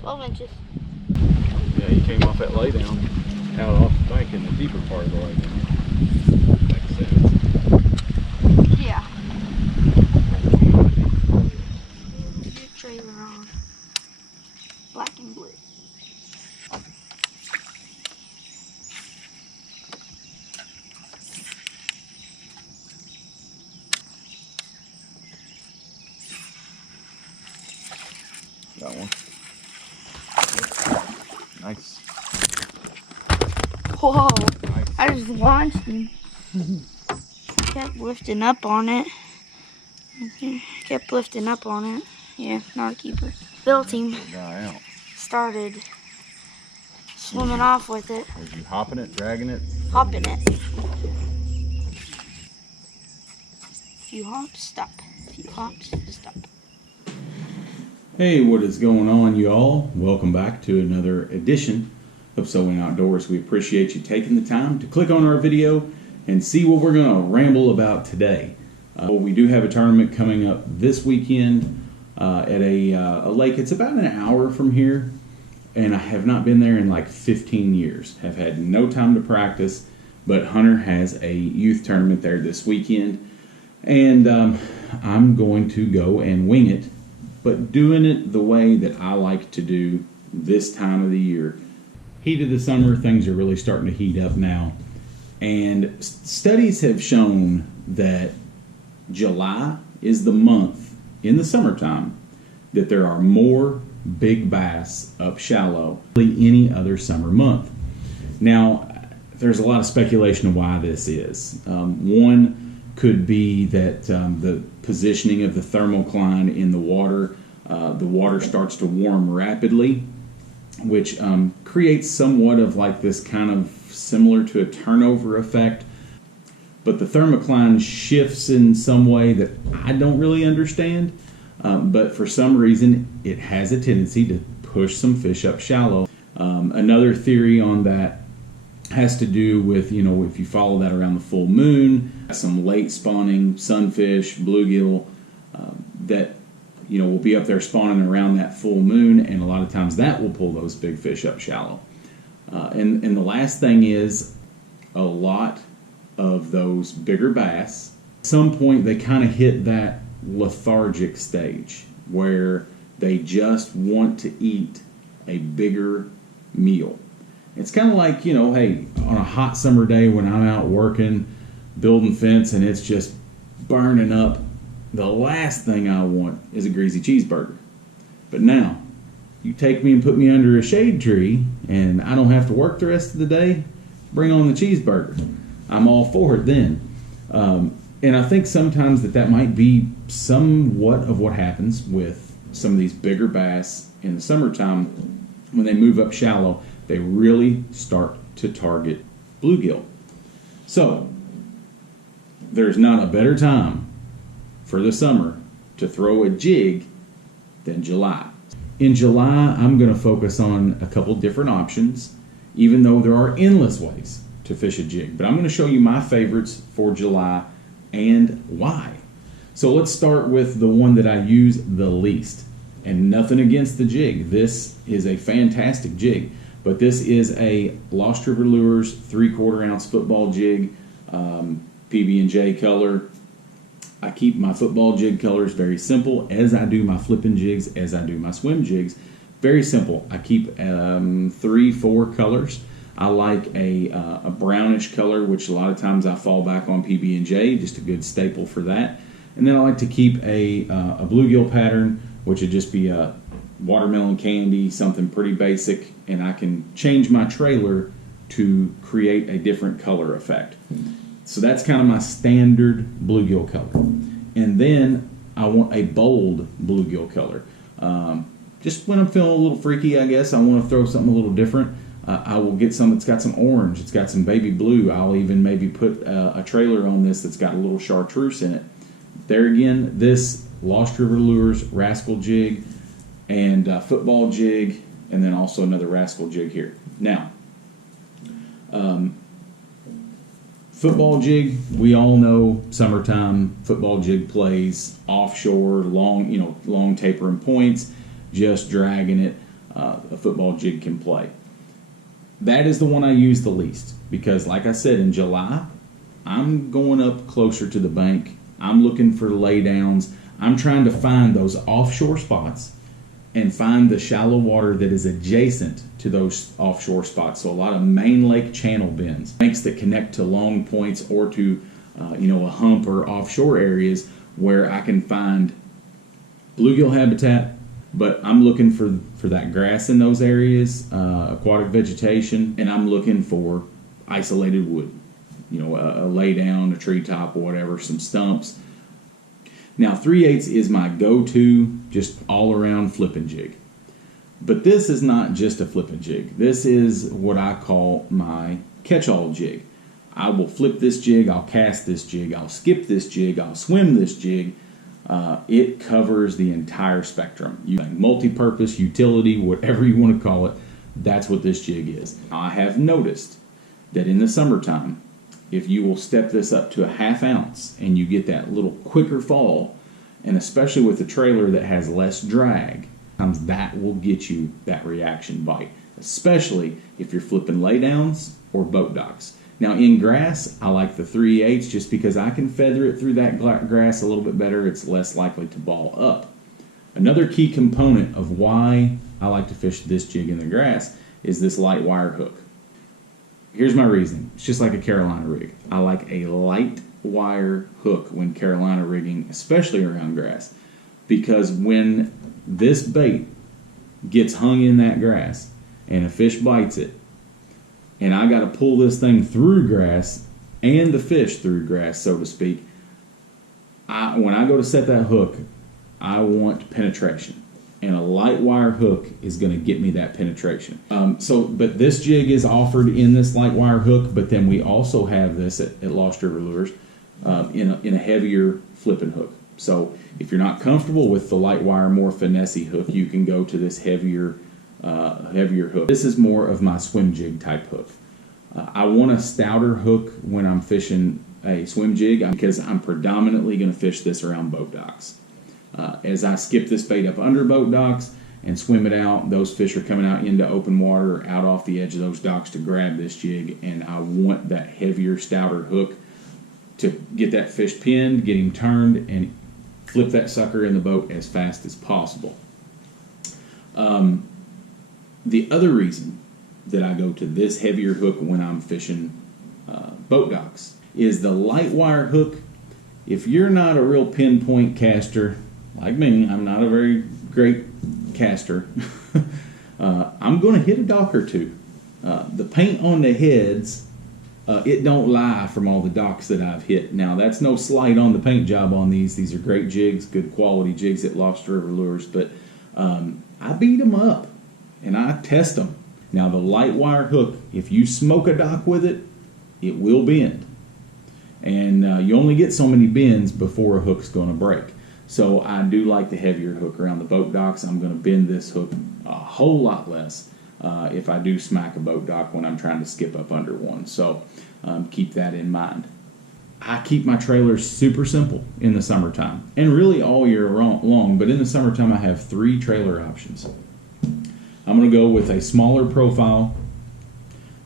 12 inches. Yeah, he came off that lay down out off the bank in the deeper part of the lay down. Makes sense. Yeah. Your trailer on. Black and blue. Got one. Nice. Whoa. Nice. I just launched him. Kept lifting up on it. Kept lifting up on it. Yeah, not a keeper. Bill team Guy out. started swimming off with it. Was you hopping it, dragging it? Hopping it. Few hops, stop. Few hops, stop. Hey, what is going on, y'all? Welcome back to another edition of Sewing Outdoors. We appreciate you taking the time to click on our video and see what we're going to ramble about today. We do have a tournament coming up this weekend at a lake. It's about an hour from here, and I have not been there in like 15 years. Have had no time to practice, but Hunter has a youth tournament there this weekend, and I'm going to go and wing it, but doing it the way that I like to do this time of the year. Heat of the summer, things are really starting to heat up now, and studies have shown that July is the month in the summertime that there are more big bass up shallow than any other summer month. Now, there's a lot of speculation of why this is. One could be that the positioning of the thermocline in the water starts to warm rapidly, which creates somewhat of like this kind of similar to a turnover effect. But the thermocline shifts in some way that I don't really understand. But for some reason, it has a tendency to push some fish up shallow. Another theory on that has to do with, if you follow that around the full moon, some late spawning sunfish, bluegill, that, will be up there spawning around that full moon, and a lot of times that will pull those big fish up shallow. And the last thing is a lot of those bigger bass, at some point they kind of hit that lethargic stage where they just want to eat a bigger meal. It's kind of like, hey, on a hot summer day when I'm out working, building fence, and it's just burning up, the last thing I want is a greasy cheeseburger. But now, you take me and put me under a shade tree, and I don't have to work the rest of the day, bring on the cheeseburger. I'm all for it then. And I think sometimes that might be somewhat of what happens with some of these bigger bass in the summertime. When they move up shallow, they really start to target bluegill. So, there's not a better time for the summer to throw a jig than July. In July, I'm going to focus on a couple different options, even though there are endless ways to fish a jig. But I'm going to show you my favorites for July and why. So let's start with the one that I use the least. And nothing against the jig. This is a fantastic jig. But this is a Lost River Lures 3/4 ounce football jig, PB&J color. I keep my football jig colors very simple, as I do my flipping jigs, as I do my swim jigs. Very simple. I keep 3-4 colors. I like a brownish color, which a lot of times I fall back on PB&J, just a good staple for that. And then I like to keep a bluegill pattern, which would just be a watermelon candy, something pretty basic, and I can change my trailer to create a different color effect. So that's kind of my standard bluegill color. And then I want a bold bluegill color. Just when I'm feeling a little freaky, I guess, I want to throw something a little different. I will get some that's got some orange, it's got some baby blue. I'll even maybe put a trailer on this that's got a little chartreuse in it. There again, this Lost River Lures Rascal jig and football jig, and then also another Rascal jig here. Now, football jig, we all know summertime football jig plays offshore, long taper and points, just dragging it. a football jig can play. That is the one I use the least because, like I said, in July, I'm going up closer to the bank. I'm looking for laydowns. I'm trying to find those offshore spots and find the shallow water that is adjacent to those offshore spots. So a lot of main lake channel bends, banks that connect to long points or to a hump or offshore areas where I can find bluegill habitat, but I'm looking for that grass in those areas, aquatic vegetation, and I'm looking for isolated wood, a lay down, a treetop, or whatever, some stumps. Now 3/8 is my go-to, just all-around flipping jig. But this is not just a flipping jig. This is what I call my catch-all jig. I will flip this jig, I'll cast this jig, I'll skip this jig, I'll swim this jig. It covers the entire spectrum. Multi-purpose, utility, whatever you want to call it, that's what this jig is. I have noticed that in the summertime, if you will step this up to a 1/2 ounce and you get that little quicker fall, and especially with the trailer that has less drag, that will get you that reaction bite, especially if you're flipping laydowns or boat docks. Now in grass, I like the 3/8 just because I can feather it through that grass a little bit better. It's less likely to ball up. Another key component of why I like to fish this jig in the grass is this light wire hook. Here's my reasoning. It's just like a Carolina rig. I like a light wire hook when Carolina rigging, especially around grass, because when this bait gets hung in that grass and a fish bites it, and I got to pull this thing through grass and the fish through grass, so to speak, when I go to set that hook, I want penetration. And a light wire hook is going to get me that penetration. But this jig is offered in this light wire hook, but then we also have this at Lost River Lures in a heavier flipping hook. So if you're not comfortable with the light wire, more finessey hook, you can go to this heavier hook. This is more of my swim jig type hook. I want a stouter hook when I'm fishing a swim jig because I'm predominantly going to fish this around boat docks. As I skip this bait up under boat docks and swim it out, those fish are coming out into open water or out off the edge of those docks to grab this jig, and I want that heavier, stouter hook to get that fish pinned, get him turned, and flip that sucker in the boat as fast as possible. The other reason that I go to this heavier hook when I'm fishing boat docks is the light wire hook. If you're not a real pinpoint caster, like me, I'm not a very great caster, I'm going to hit a dock or two. The paint on the heads, it don't lie from all the docks that I've hit. Now, that's no slight on the paint job on these. These are great jigs, good quality jigs at Lost River Lures, but I beat them up and I test them. Now, the light wire hook, if you smoke a dock with it, it will bend. And you only get so many bends before a hook's going to break. So I do like the heavier hook around the boat docks. I'm going to bend this hook a whole lot less if I do smack a boat dock when I'm trying to skip up under one. So keep that in mind. I keep my trailers super simple in the summertime and really all year long, but in the summertime I have 3 trailer options. I'm going to go with a smaller profile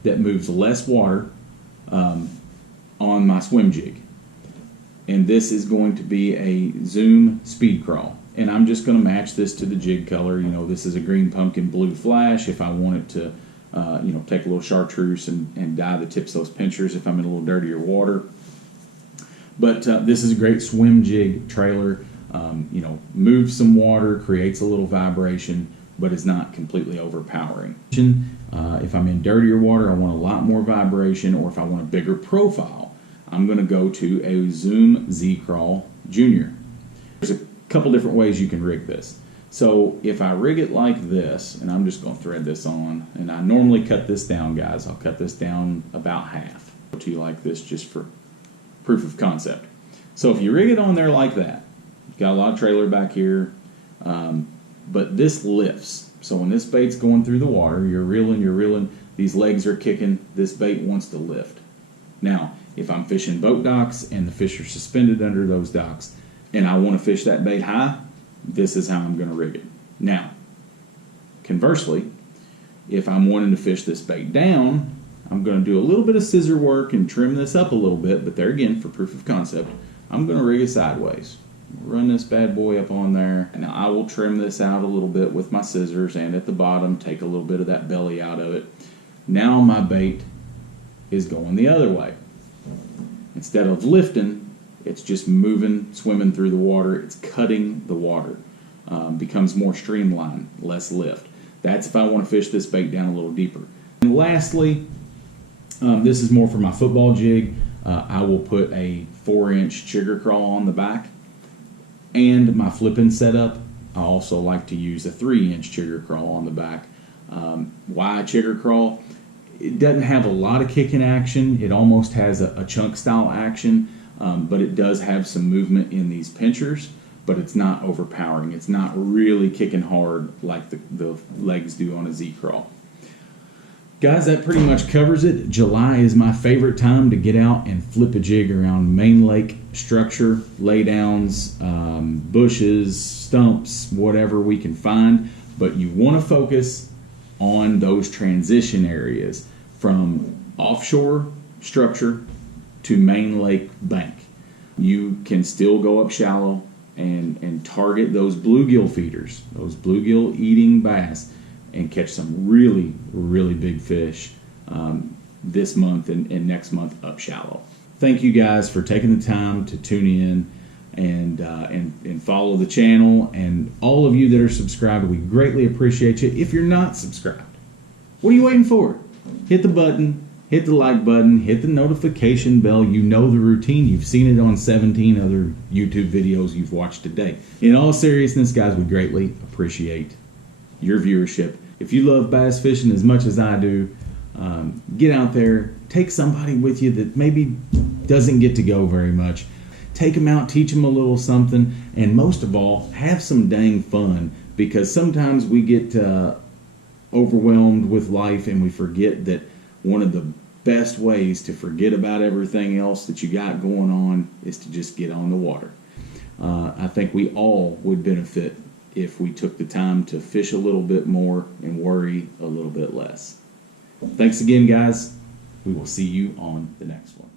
that moves less water on my swim jig. And this is going to be a Zoom speed crawl. And I'm just going to match this to the jig color. This is a green pumpkin blue flash. If I want it to, take a little chartreuse and dye the tips of those pinchers if I'm in a little dirtier water. But this is a great swim jig trailer. Moves some water, creates a little vibration, but is not completely overpowering. If I'm in dirtier water, I want a lot more vibration, or if I want a bigger profile, I'm going to go to a Zoom Z-Crawl Junior. There's a couple different ways you can rig this. So if I rig it like this, and I'm just going to thread this on, and I normally cut this down, guys. I'll cut this down about half. I'll to you like this just for proof of concept. So if you rig it on there like that, you've got a lot of trailer back here, but this lifts. So when this bait's going through the water, you're reeling, these legs are kicking, this bait wants to lift. Now, if I'm fishing boat docks and the fish are suspended under those docks and I want to fish that bait high, this is how I'm going to rig it. Now, Conversely, if I'm wanting to fish this bait down, I'm going to do a little bit of scissor work and trim this up a little bit, but there again, for proof of concept, I'm going to rig it sideways. Run this bad boy up on there, and I will trim this out a little bit with my scissors, and at the bottom, take a little bit of that belly out of it. Now my bait is going the other way. Instead of lifting, it's just moving, swimming through the water. It's cutting the water. Becomes more streamlined, less lift. That's if I want to fish this bait down a little deeper. And lastly, this is more for my football jig. I will put a 4-inch chigger crawl on the back. And my flipping setup, I also like to use a 3-inch chigger crawl on the back. Why a chigger crawl? It doesn't have a lot of kicking action. It almost has a chunk style action, but it does have some movement in these pinchers, but it's not overpowering. It's not really kicking hard like the legs do on a Z-crawl. Guys, that pretty much covers it. July is my favorite time to get out and flip a jig around main lake structure, laydowns, bushes, stumps, whatever we can find. But you want to focus on those transition areas from offshore structure to main lake bank. You can still go up shallow and target those bluegill feeders, those bluegill eating bass, and catch some really, really big fish this month and next month up shallow. Thank you guys for taking the time to tune in and follow the channel, and all of you that are subscribed, we greatly appreciate you. If you're not subscribed, what are you waiting for? Hit the button, hit the like button, hit the notification bell. You know the routine. You've seen it on 17 other YouTube videos you've watched today. In all seriousness, guys, we greatly appreciate your viewership. If you love bass fishing as much as I do, get out there, take somebody with you that maybe doesn't get to go very much. Take them out, teach them a little something, and most of all, have some dang fun, because sometimes we get overwhelmed with life and we forget that one of the best ways to forget about everything else that you got going on is to just get on the water. I think we all would benefit if we took the time to fish a little bit more and worry a little bit less. Thanks again, guys. We will see you on the next one.